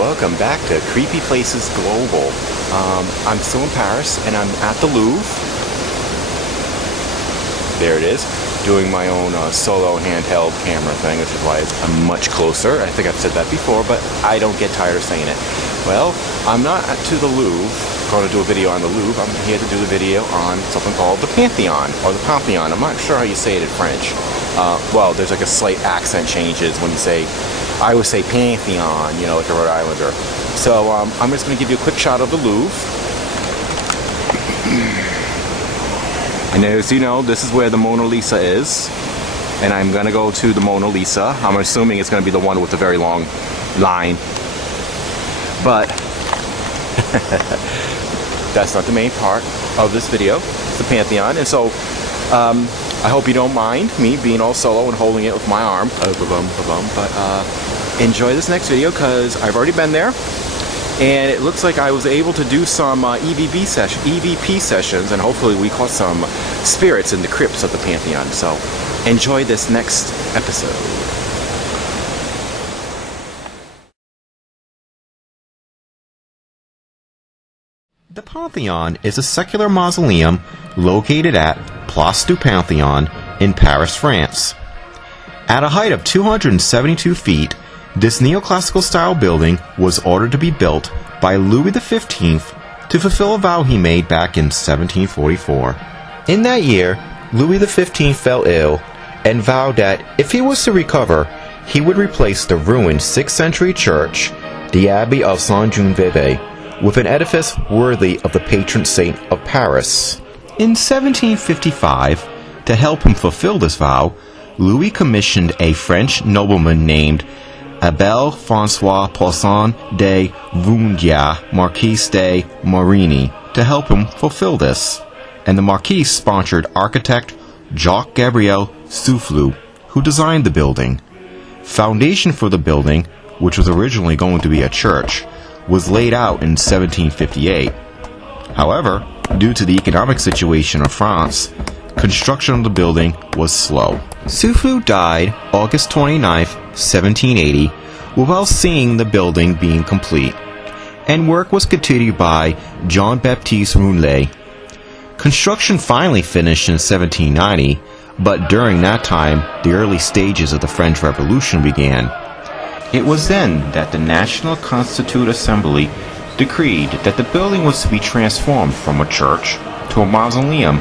Welcome back to Creepy Places Global. I'm still in Paris and I'm at the Louvre. There it is, doing my own solo handheld camera thing, which is why I'm much closer. I think I've said that before, but I don't get tired of saying it. Well, I'm not to the Louvre, going to do a video on the Louvre. I'm here to do the video on something called the Pantheon, or the Pantheon. I'm not sure how you say it in French. Well, there's like a slight accent changes when you say, I would say Pantheon, you know, like a Rhode Islander. So I'm just going to give you a quick shot of the Louvre. And as you know, this is where the Mona Lisa is. And I'm going to go to the Mona Lisa. I'm assuming it's going to be the one with the very long line. But that's not the main part of this video. It's the Pantheon. And so I hope you don't mind me being all solo and holding it with my arm. But enjoy this next video because I've already been there. And it looks like I was able to do some EVP sessions, and hopefully we caught some spirits in the crypts of the Pantheon. So enjoy this next episode. The Pantheon is a secular mausoleum located at Place du Panthéon in Paris, France. At a height of 272 feet, this neoclassical style building was ordered to be built by Louis XV to fulfill a vow he made back in 1744. In that year, Louis XV fell ill and vowed that if he was to recover, he would replace the ruined 6th century church, the Abbey of Saint-Jean-Bébé, with an edifice worthy of the patron saint of Paris. In 1755, to help him fulfill this vow, Louis commissioned a French nobleman named Abel François Poussin de Vundia, Marquis de Marigny, to help him fulfill this. And the Marquis sponsored architect Jacques-Gabriel Soufflot, who designed the building. Foundation for the building, which was originally going to be a church, was laid out in 1758. However, due to the economic situation of France, construction of the building was slow. Soufflot died August 29, 1780, without seeing the building being complete, and work was continued by Jean-Baptiste Roulet. Construction finally finished in 1790, but during that time, the early stages of the French Revolution began. It was then that the National Constituent Assembly decreed that the building was to be transformed from a church to a mausoleum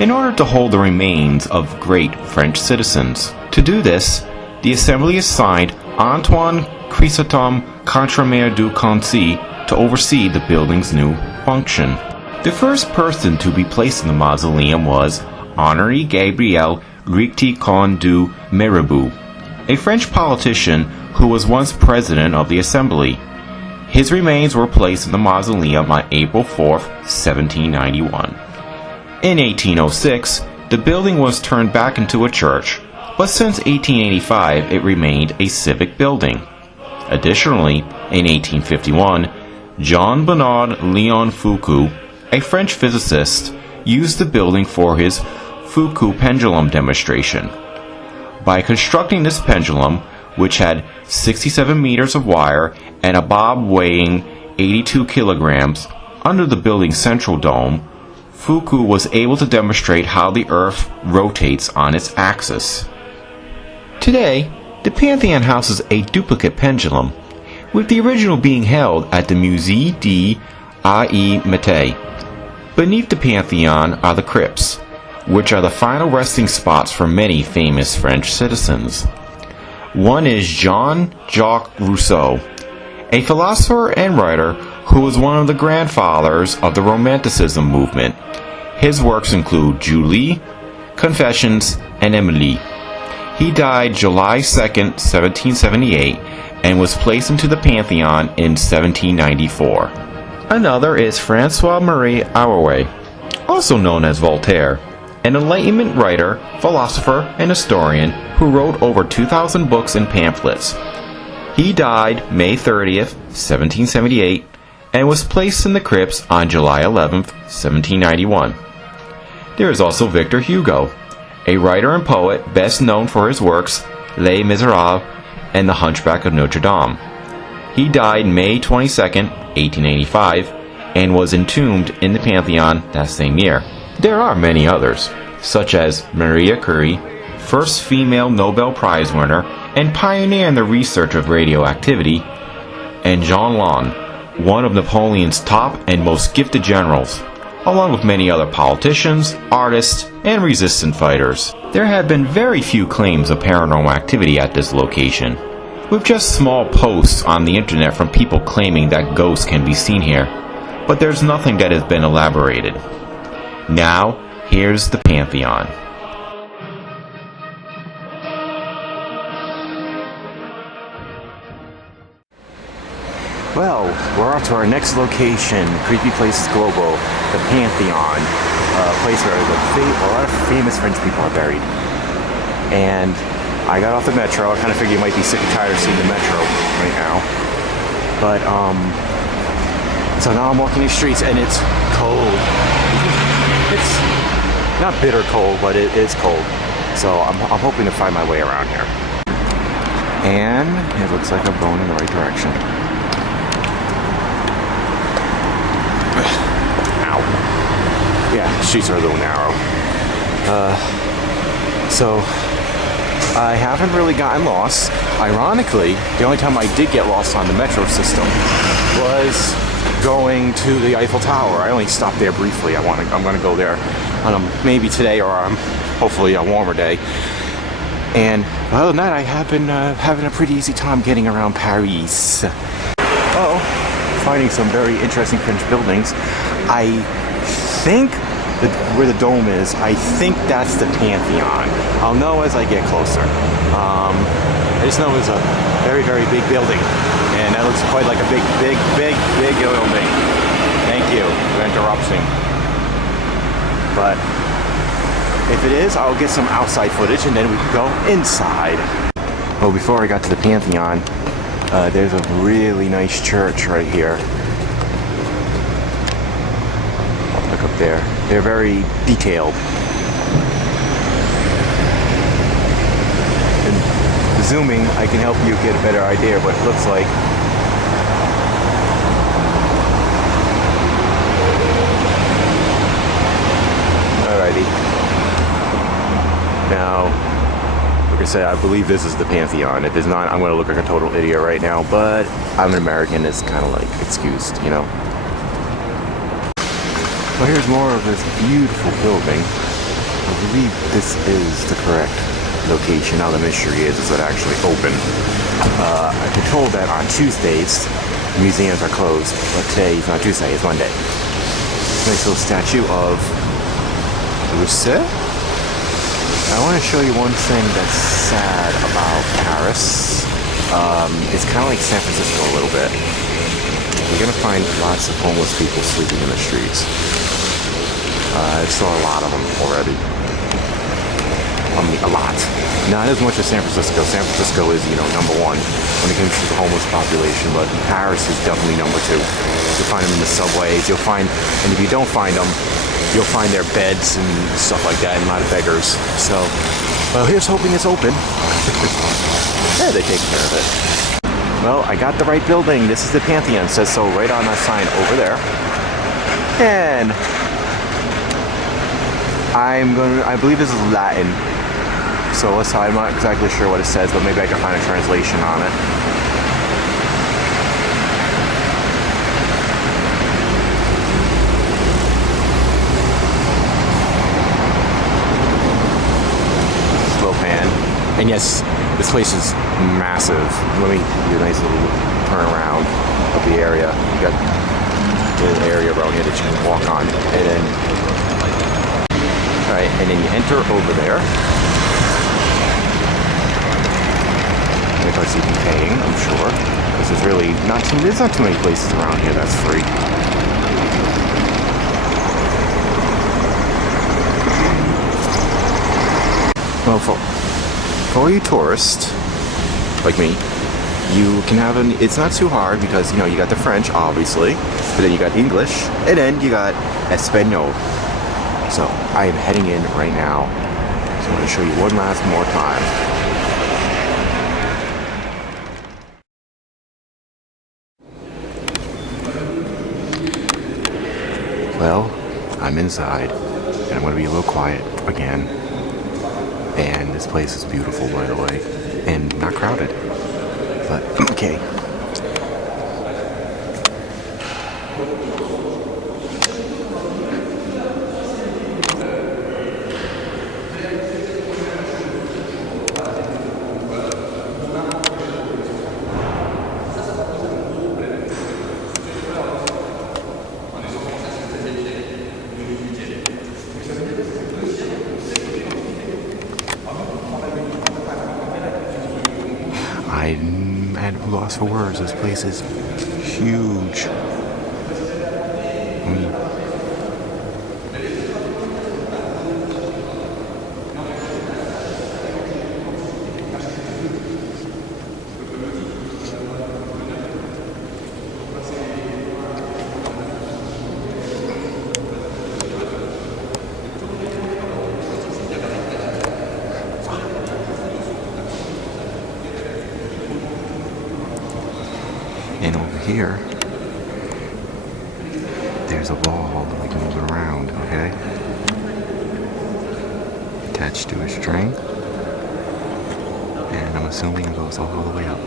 in order to hold the remains of great French citizens. To do this, the Assembly assigned Antoine Chrysostome Contremaire du Concy to oversee the building's new function. The first person to be placed in the mausoleum was Henri Gabriel Ricticon du Mirabeau, a French politician who was once president of the Assembly. His remains were placed in the mausoleum on April 4, 1791. In 1806, the building was turned back into a church, but since 1885 it remained a civic building. Additionally, in 1851, Jean-Bernard Léon Foucault, a French physicist, used the building for his Foucault pendulum demonstration. By constructing this pendulum, which had 67 meters of wire and a bob weighing 82 kilograms, under the building's central dome, Foucault was able to demonstrate how the Earth rotates on its axis. Today, the Pantheon houses a duplicate pendulum, with the original being held at the Musée des Arts Métiers. Beneath the Pantheon are the Crypts, which are the final resting spots for many famous French citizens. One is Jean-Jacques Rousseau, a philosopher and writer who was one of the grandfathers of the Romanticism movement. His works include Julie, Confessions, and Emily. He died July 2, 1778, and was placed into the Pantheon in 1794. Another is François-Marie Arouet, also known as Voltaire, an Enlightenment writer, philosopher, and historian who wrote over 2,000 books and pamphlets. He died May 30th, 1778, and was placed in the crypts on July 11th, 1791. There is also Victor Hugo, a writer and poet best known for his works Les Miserables and The Hunchback of Notre Dame. He died May 22nd, 1885, and was entombed in the Pantheon that same year. There are many others, such as Maria Curie, first female Nobel Prize winner and pioneer in the research of radioactivity, and Jean Lon, one of Napoleon's top and most gifted generals, along with many other politicians, artists, and resistance fighters. There have been very few claims of paranormal activity at this location, with just small posts on the internet from people claiming that ghosts can be seen here, but there's nothing that has been elaborated. Now, here's the Pantheon. Well, we're off to our next location, Creepy Places Global, the Pantheon, a place where a lot of famous French people are buried. And I got off the metro. I kind of figured you might be sick and tired of seeing the metro right now. But, so now I'm walking these streets and it's cold. It's not bitter cold, but it is cold. So I'm hoping to find my way around here. And it looks like I'm going in the right direction. Ow. Yeah, the streets are a little narrow. So I haven't really gotten lost. Ironically, the only time I did get lost on the metro system was going to the Eiffel Tower. I only stopped there briefly. I'm gonna go there on maybe today or hopefully a warmer day. And other than that, I have been having a pretty easy time getting around Paris. Oh, finding some very interesting French buildings. I think where the dome is, I think that's the Pantheon. I'll know as I get closer. I just know it's a very, very big building. And that looks quite like a big building. Thank you for interrupting. But if it is, I'll get some outside footage and then we can go inside. Well, before I got to the Pantheon, there's a really nice church right here. Look up there. They're very detailed. And zooming, I can help you get a better idea of what it looks like. Alrighty. Now, like I said, I believe this is the Pantheon. If it's not, I'm going to look like a total idiot right now, but I'm an American. It's kind of like excused, you know. Well, here's more of this beautiful building. I believe this is the correct location. Now the mystery is it actually open? I've been told that on Tuesdays, museums are closed, but today is not Tuesday, it's Monday. Nice little statue of Rousseau. I want to show you one thing that's sad about Paris. It's kind of like San Francisco a little bit. You're going to find lots of homeless people sleeping in the streets. I saw a lot of them already. I mean, a lot. Not as much as San Francisco. San Francisco is, you know, number one when it comes to the homeless population, but Paris is definitely number two. You'll find them in the subways. You'll find, and if you don't find them, you'll find their beds and stuff like that, and a lot of beggars. So, well, here's hoping it's open. Yeah, they take care of it. Well, I got the right building. This is the Pantheon. It says so right on that sign over there. And I believe this is Latin. So I'm not exactly sure what it says, but maybe I can find a translation on it. Slow pan. And yes, this place is massive. Let me do a nice little turn around of the area. You got a little area around here that you can walk on. And then, all right, and then you enter over there. And of course you can pay, I'm sure. This is really there's not too many places around here that's free. Well, for you tourists, like me, you can have it's not too hard because, you know, you got the French, obviously, but then you got English, and then you got Espanol. So, I am heading in right now. So I'm going to show you one last more time. Well, I'm inside, and I'm going to be a little quiet again. And this place is beautiful, by the way, and not crowded. But, okay. I'm at a loss for words. This place is huge. And over here, there's a ball like moving around, okay? Attached to a string. And I'm assuming it goes all the way up.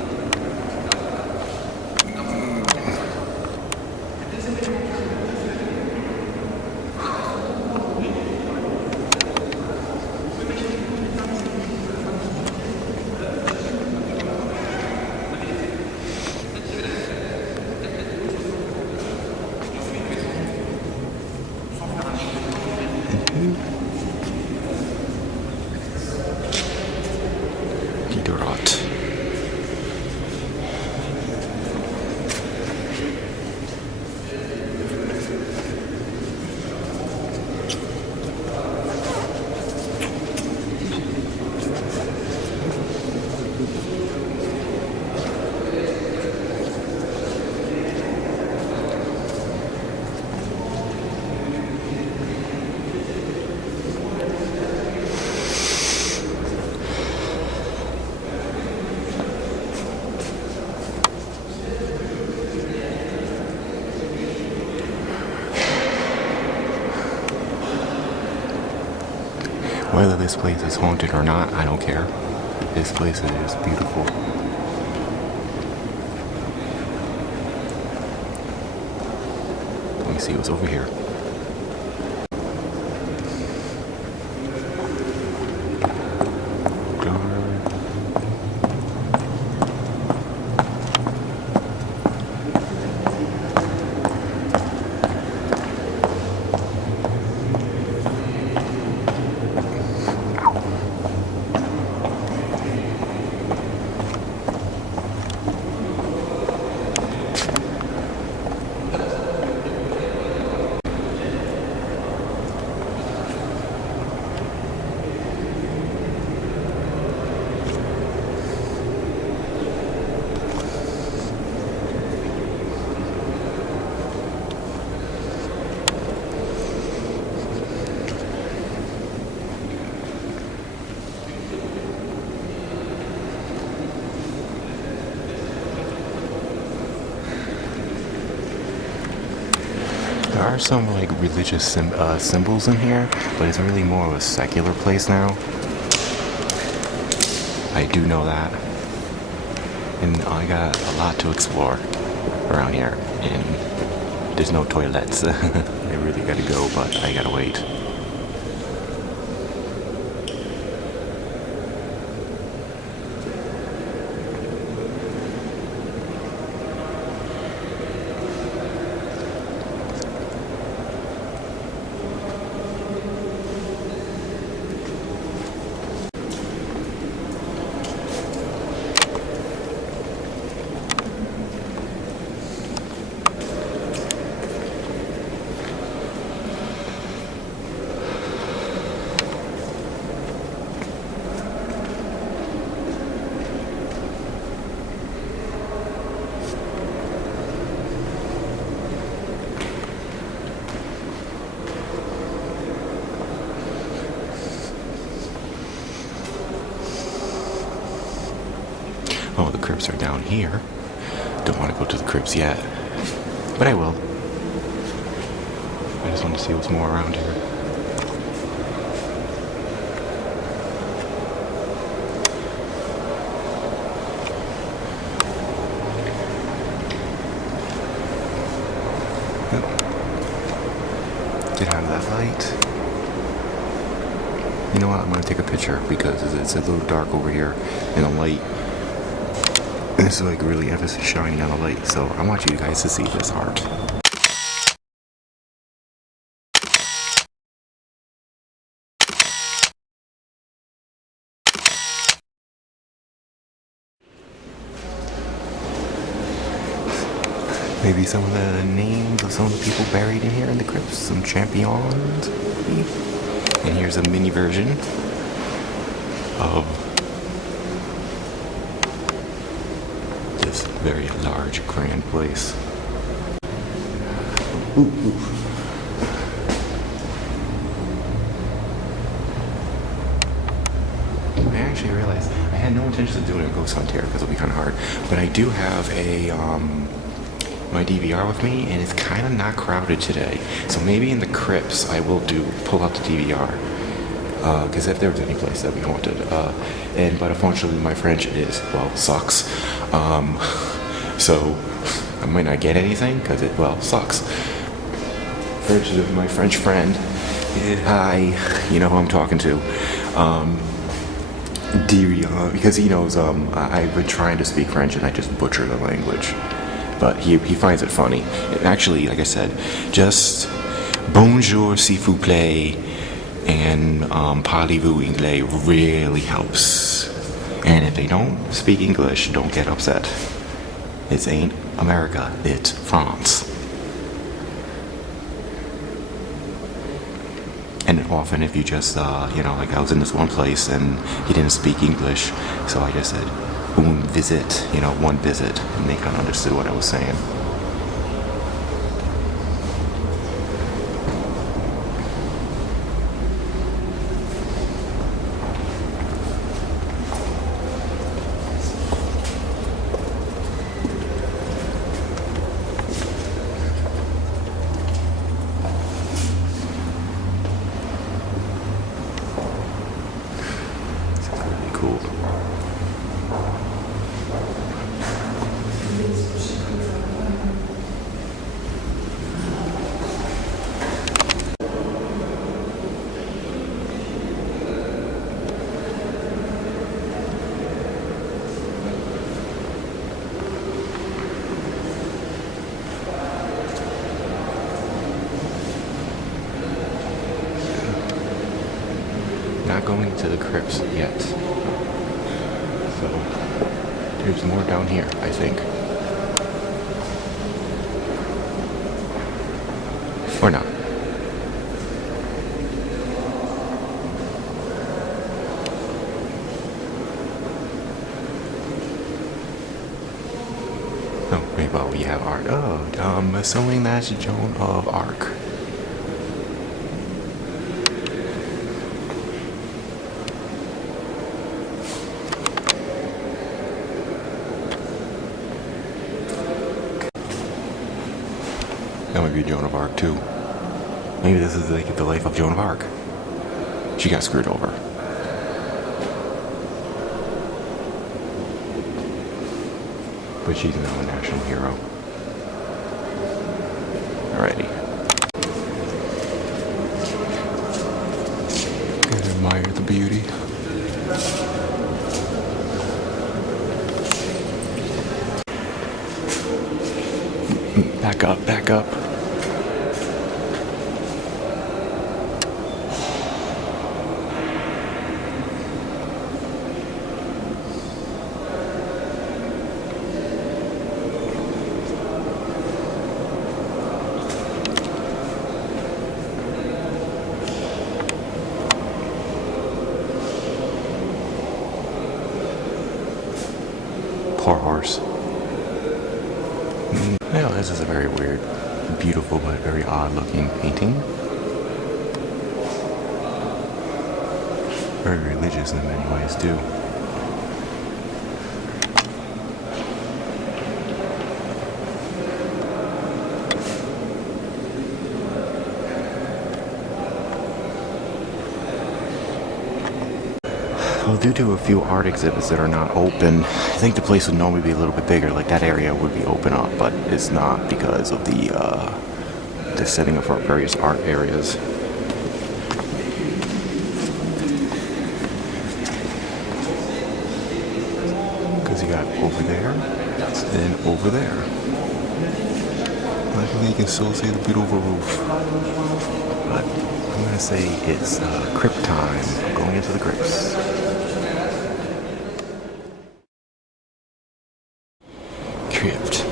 Whether this place is haunted or not, I don't care. This place is beautiful. Let me see what's over here. There are some like religious symbols in here, but it's really more of a secular place now. I do know that. And I got a lot to explore around here. And there's no toilets. I really gotta go, but I gotta wait. Oh, the crypts are down here. Don't want to go to the crypts yet, but I will. I just wanted to see what's more around here. Get out of that light. You know what? I'm gonna take a picture because it's a little dark over here in the light. It's like really emphasis shining on the light, so I want you guys to see this art. Maybe some of the names of some of the people buried in here in the crypts, some champions, maybe. And here's a mini version of this very large, grand place. Ooh, ooh. I actually realized I had no intention of doing a ghost hunt here because it'll be kind of hard, but I do have a my DVR with me, and it's kind of not crowded today. So maybe in the crypts I will pull out the DVR, because if there was any place that we wanted, but unfortunately my French sucks. So I might not get anything because it sucks. My French friend, hi, you know who I'm talking to. Because he knows I've been trying to speak French and I just butcher the language. But he finds it funny. Actually, like I said, just bonjour s'il vous plaît and parlez-vous anglais really helps. And if they don't speak English, don't get upset. It ain't America, it's France. And often if you just, like I was in this one place and he didn't speak English, so I just said, one visit, and they kind of understood what I was saying. It's really cool. Not going to the crypts yet. So there's more down here, I think. Or not. Oh, maybe we have art. Oh, I'm assuming that's Joan of Arc. That might be Joan of Arc too. Maybe this is like the life of Joan of Arc. She got screwed over. But she's now a national hero. Alrighty. Gotta admire the beauty. Back up, back up. Poor horse. Well, this is a very weird, beautiful, but very odd-looking painting. Very religious in many ways, too. Well, due to a few art exhibits that are not open, I think the place would normally be a little bit bigger. Like that area would be open up, but it's not because of the setting up our various art areas. Because you got over there, then over there. Luckily, you can still see the beautiful roof. But I'm gonna say it's crypt time. I'm going into the crypts. Crypt.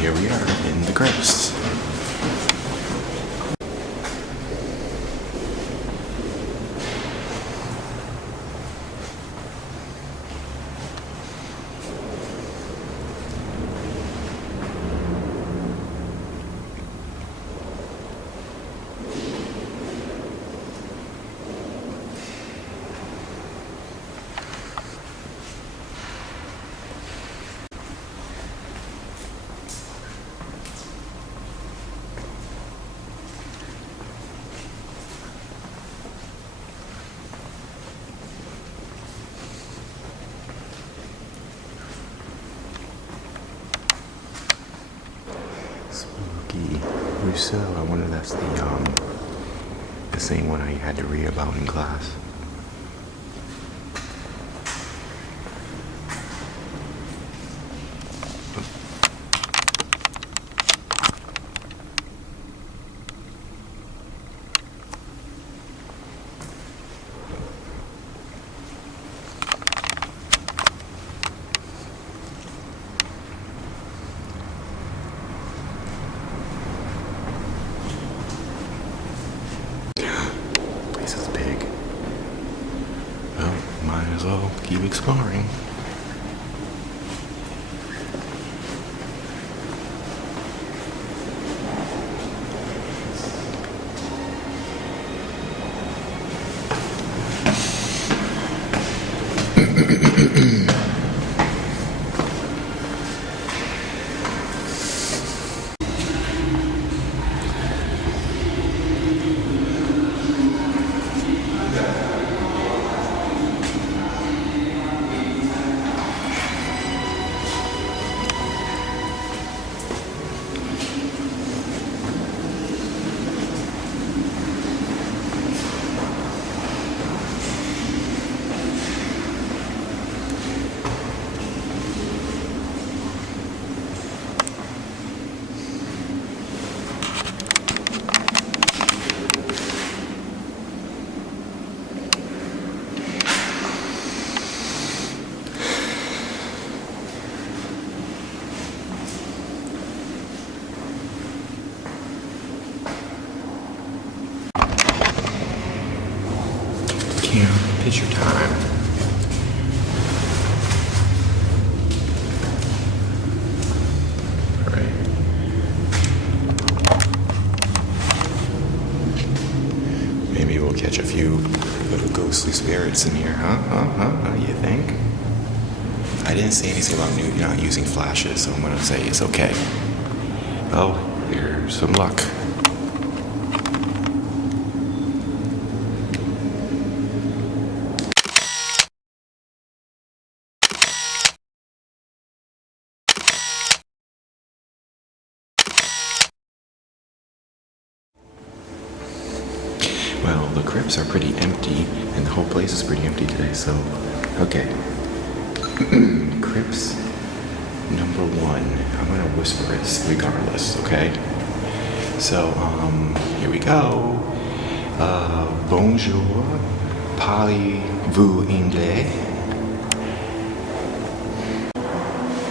Here we are in the crypts. Spooky Rousseau. I wonder if that's the same one I had to read about in class. Might as well keep exploring. Picture time. All right. Maybe we'll catch a few little ghostly spirits in here, huh? You think? I didn't say anything about not using flashes, so I'm gonna say it's okay. Oh, here's some luck. Well, the crypts are pretty empty, and the whole place is pretty empty today, so, okay. Crypts number 1. I'm gonna whisper it regardless, okay? So, here we go. Bonjour, parlez-vous anglais?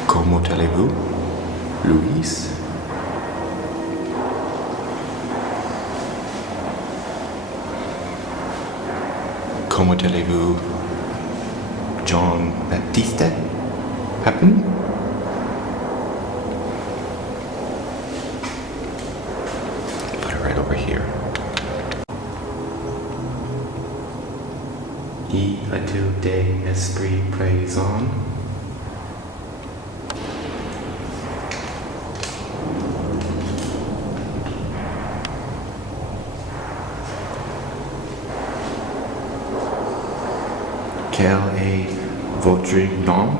Comment allez-vous, Louise? Comment allez-vous, Jean-Baptiste? Happen? Put it right over here. Y a-t-il des esprits présents? Quel est votre nom?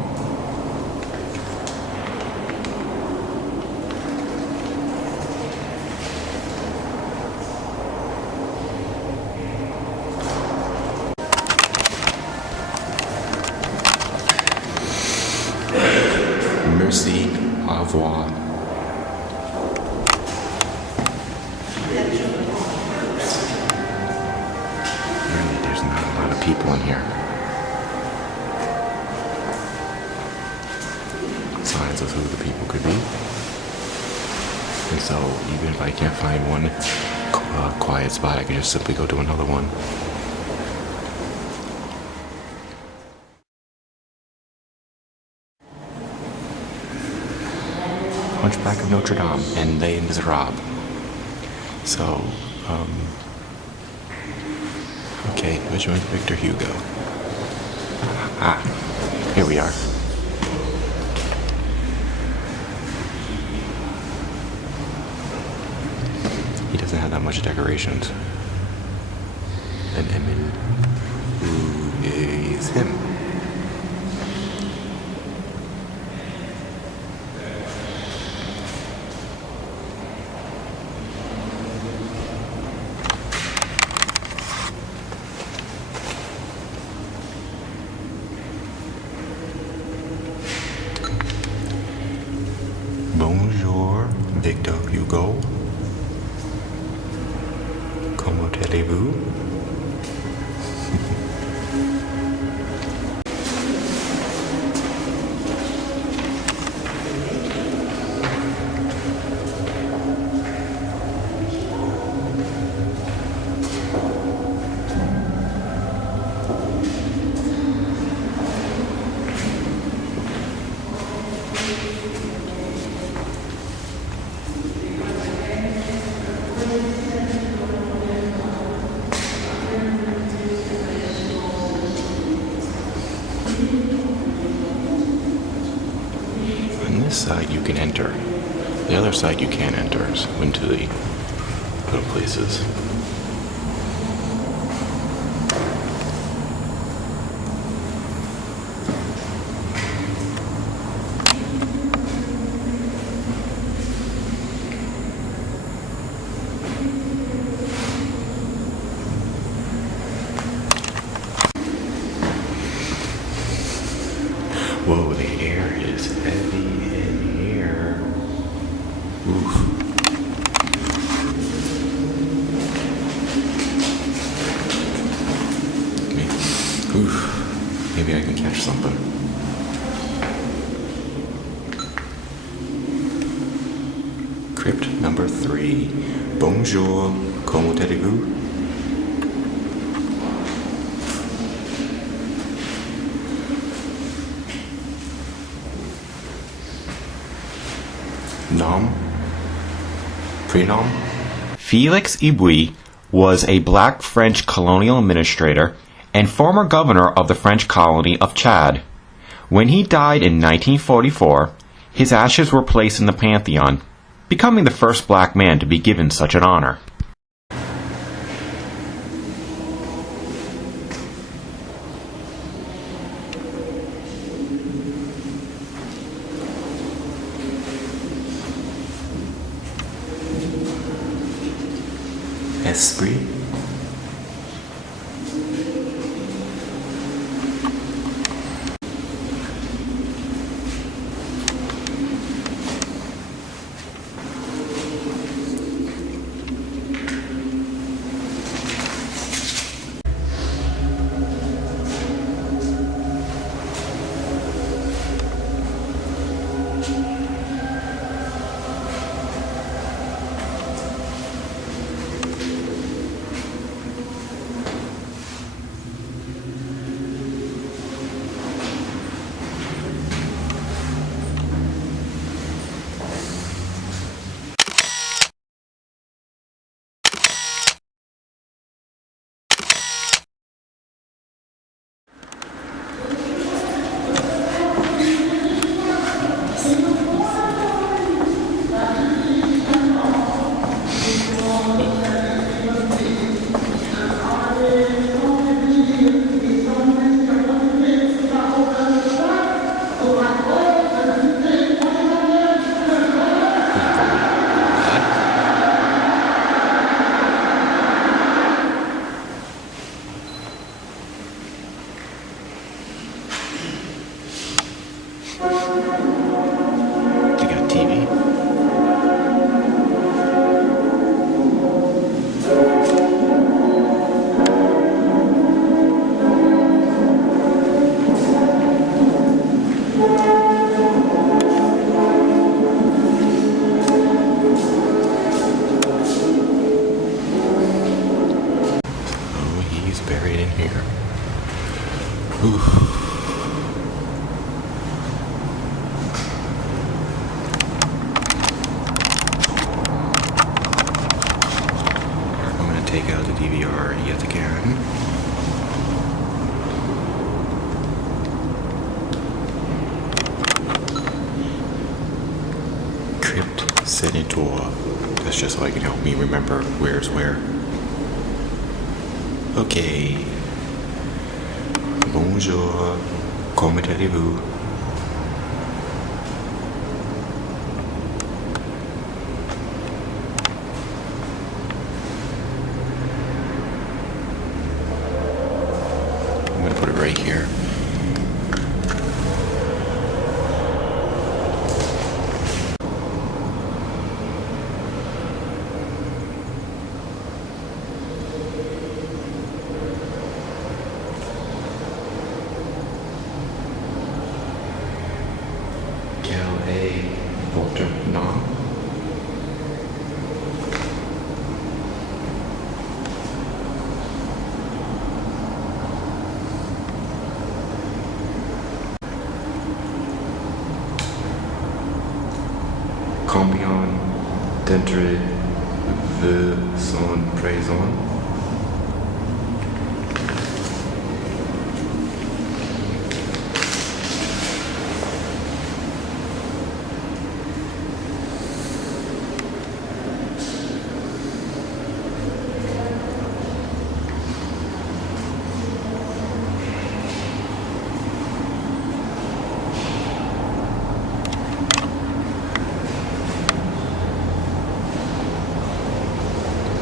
Merci, au revoir. Really, there's not a lot of people in here. Signs of who the people could be. And so, even if I can't find one quiet spot, I can just simply go to another one. Hunchback of Notre Dame and Les Miserables. So, okay, which one's Victor Hugo? Ah, here we are. He doesn't have that much decorations. And Emil, who is him? Bonjour, Victor Hugo. Comment allez-vous? This side you can enter. The other side you can't enter. So into the other places. Whoa, the air is heavy in here. Oof. Maybe I can catch something. Crypt number 3. Bonjour, comment allez-vous? Nom? Prenom? Félix Ibouy was a black French colonial administrator and former governor of the French colony of Chad. When he died in 1944, his ashes were placed in the Pantheon, becoming the first black man to be given such an honor. Esprit. They got TV. Oh, he's buried in here. Ooh. Take out the DVR yet again. Crypt Senator. That's just so I can help me remember where's where. Okay. Bonjour. Comment allez-vous? Put it right here. Voltaire, non? Combien d'entre vous sont présents?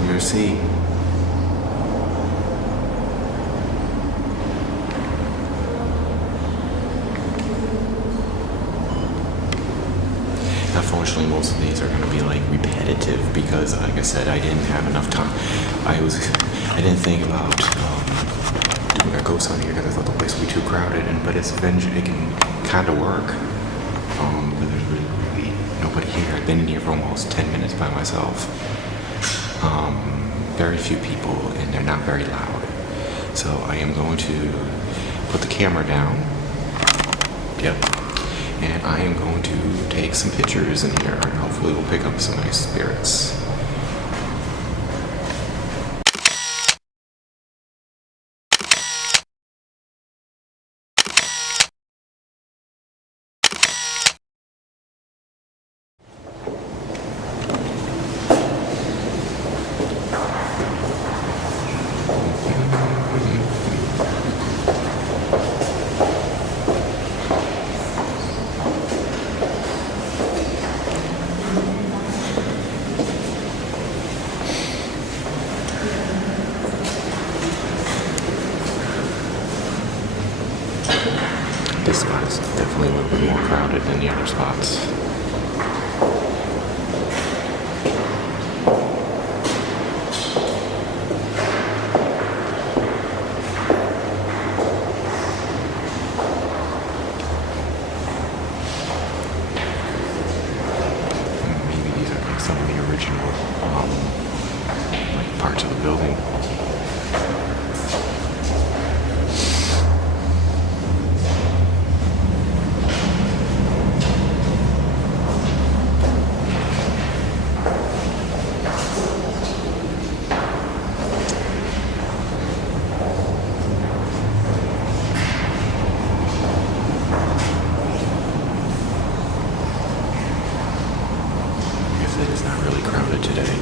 Merci. Unfortunately, most of these are going to be like repetitive because, like I said, I didn't have enough time. I didn't think about doing a ghost hunt here because I thought the place would be too crowded. But it can kind of work. But there's really nobody here. I've been in here for almost 10 minutes by myself. Very few people, and they're not very loud. So I am going to put the camera down. Yep. And I am going to take some pictures in here, and hopefully we'll pick up some nice spirits. This spot is definitely a little bit more crowded than the other spots. Maybe these are like some of the original like parts of the building. It's not really crowded today.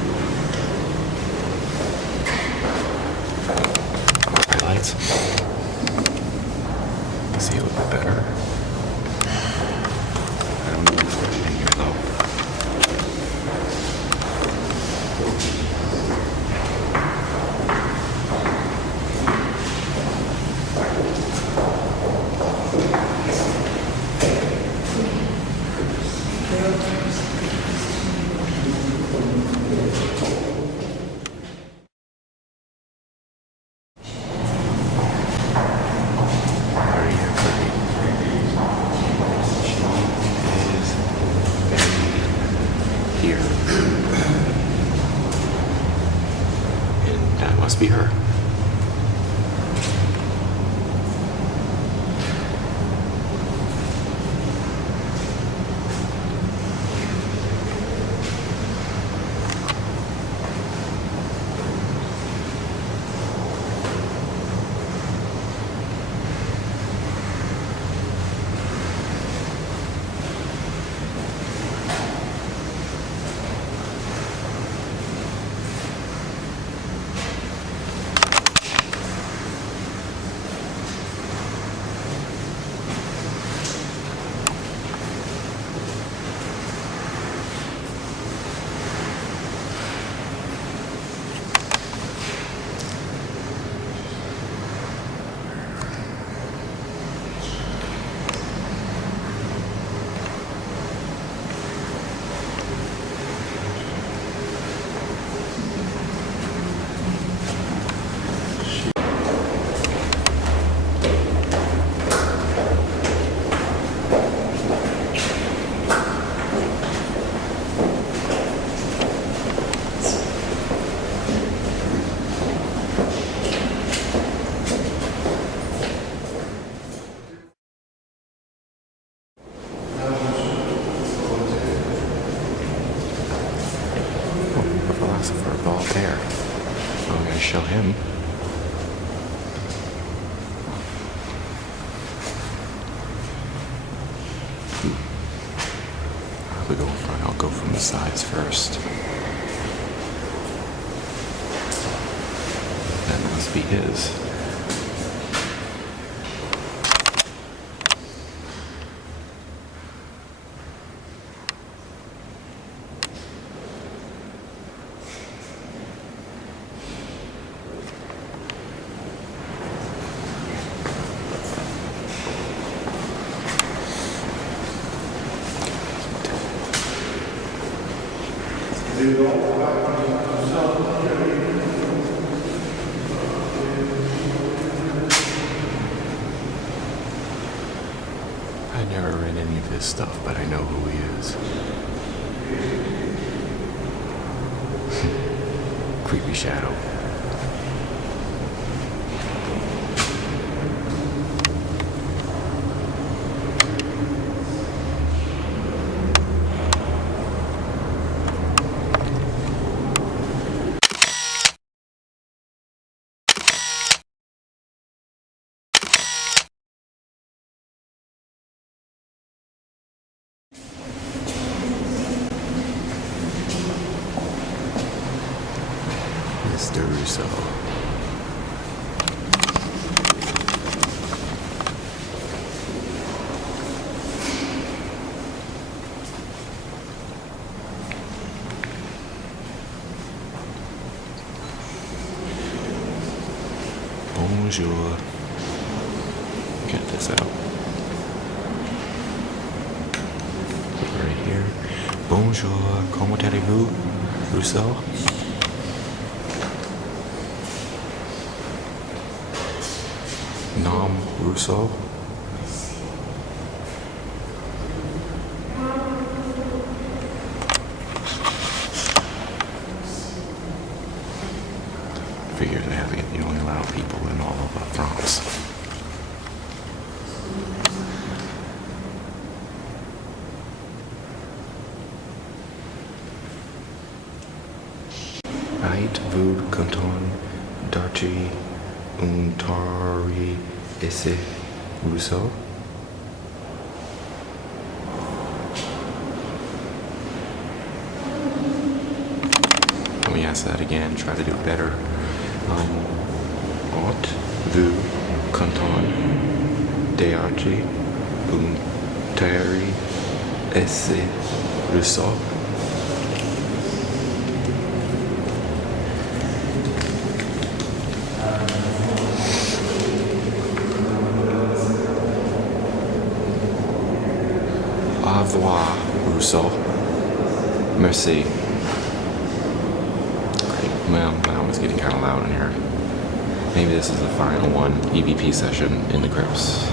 Highlights. See a little bit better. I don't know what's in here though. must be her. Philosopher Voltaire. I'm going to show him. I'll go front. I'll go from the sides first. That must be his. I never read any of his stuff, but I know who he is. Creepy shadow. Mr. Rousseau. Bonjour. Get this out. Right here. Bonjour. Comment allez-vous, Rousseau? Nom Rousseau. Figure they have you only allow people in all of France. Êtes-vous content d'archi Untari esse Rousseau? Let me ask that again, try to do it better. Êtes-vous content d'archi Untari esse Rousseau? Au revoir, Rousseau. Merci. Well, that was getting kind of loud in here. Maybe this is the final one, EVP session in the Crypts.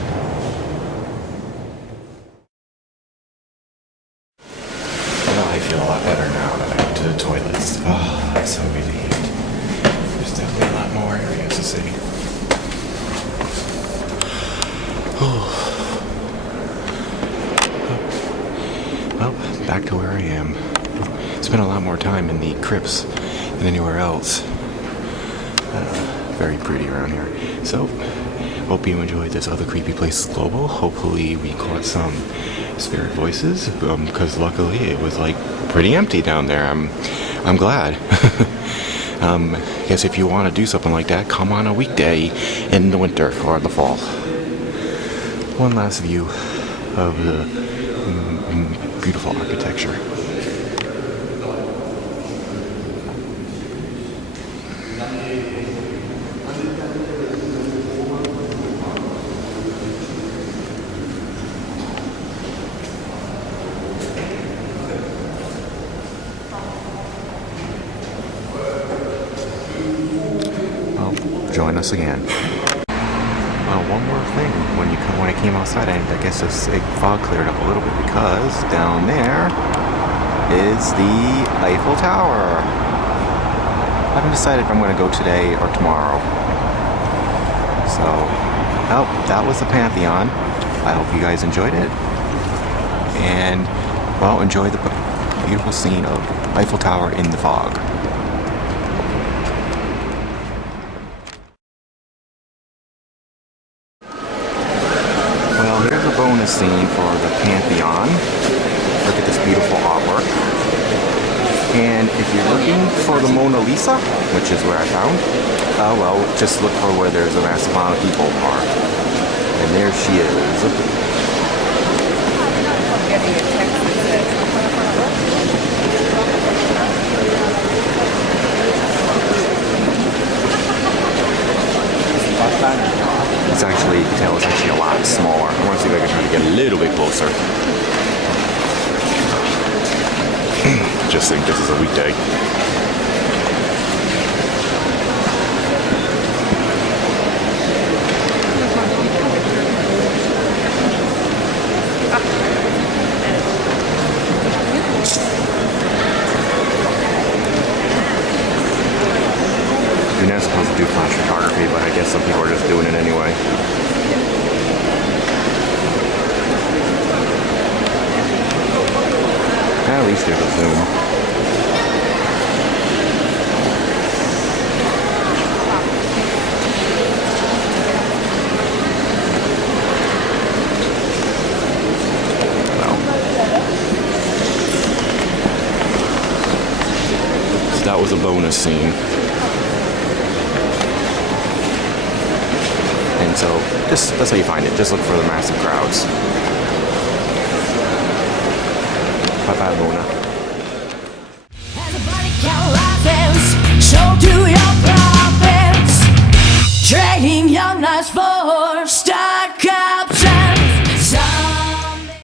Well, I feel a lot better now that I went to the toilets. Oh, that's so relieved. There's definitely a lot more Well, back to where I am. Spent a lot more time in the crypts than anywhere else. Very pretty around here. So, hope you enjoyed this other Creepy Places Global. Hopefully we caught some spirit voices, because luckily it was like pretty empty down there. I'm glad. Guess if you want to do something like that, come on a weekday in the winter or the fall. One last view of the beautiful architecture. Join us again. Well, one more thing. When I came outside, I guess this fog cleared up a little bit because down there is the Eiffel Tower. I haven't decided if I'm going to go today or tomorrow. So, oh, that was the Pantheon. I hope you guys enjoyed it. And, well, enjoy the beautiful scene of Eiffel Tower in the fog. Bonus scene for the Pantheon. Look at this beautiful artwork. And if you're looking for the Mona Lisa, which is where I found, well, just look for where there's a massive amount of people are. And there she is. It's actually, you can tell it's actually a lot smaller. I want to see if I can try to get a little bit closer. Just think this is a weekday. You're not supposed to do flash photography, but I guess some people are just doing it anyway. At least there's a zoom. Well, so that was a bonus scene. And so, that's how you find it. Just look for the massive crowds. Bye-bye, Mona.